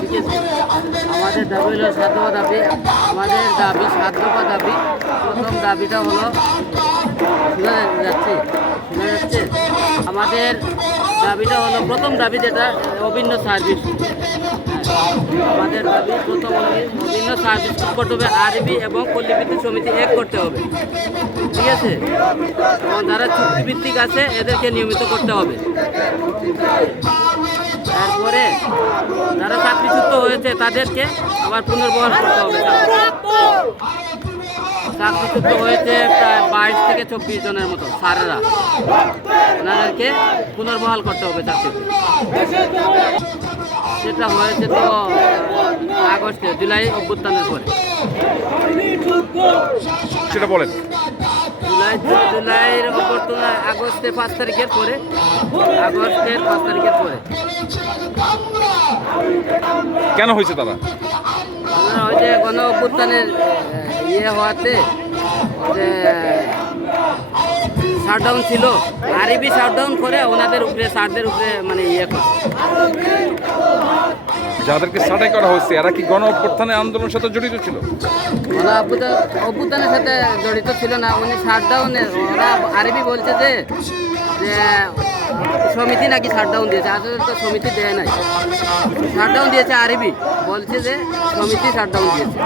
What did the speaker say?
ঠিক আছে, আমাদের দাবি হলো 7 দফা দাবি। আমাদের দাবি 7 দফা দাবি। প্রথম দাবিটা হলো, শোনা যাচ্ছে? আমাদের দাবিটা হলো, প্রথম দাবি যেটা অভিন্ন সার্ভিস। আমাদের দাবি প্রথম অভিন্ন সার্ভিস করতে হবে, আরবি এবং পল্লীবিদ্যুৎ সমিতি এক করতে হবে। ঠিক আছে, এবং যারা চুক্তিভিত্তিক আছে এদেরকে নিয়মিত করতে হবে। তারপরে যারা চাকরিচ্যুত হয়েছে তাদেরকে আবার পুনর্বহাল করতে হবে। চাকরিচ্যুত হয়েছে প্রায় 22 থেকে 24 জনের মতো স্যারেরা, ওনাদেরকে পুনর্বহাল করতে হবে চাকরিতে। সেটা হয়েছে তো আগস্টে, জুলাই অভ্যুত্থানের পরে। সেটা বলেন। জুলাইয়ের অভ্যর্থনা আগস্টের 5 তারিখের পরে। কেন হয়েছে তারা? ওই যে গণ অভ্যুত্থানের হওয়াতে যে শাটডাউন ছিল, আরবি শাটডাউন করে ওনাদের উপরে, স্যারদের উপরে মানে করে। যাদেরকে ছাঁটাই করা হয়েছে এরা কি গণ অভ্যুত্থানের আন্দোলনের সাথে জড়িত ছিল? গণ অভ্যুত্থানের সাথে জড়িত ছিল না, উনি শাটডাউনের, ওরা আরবি বলছে যে সমিতি নাকি শাটডাউন দিয়েছে। আসলে তো সমিতি দেয় নাই, শাটডাউন দিয়েছে আরবি বলছে যে সমিতি শাটডাউন দিয়েছে।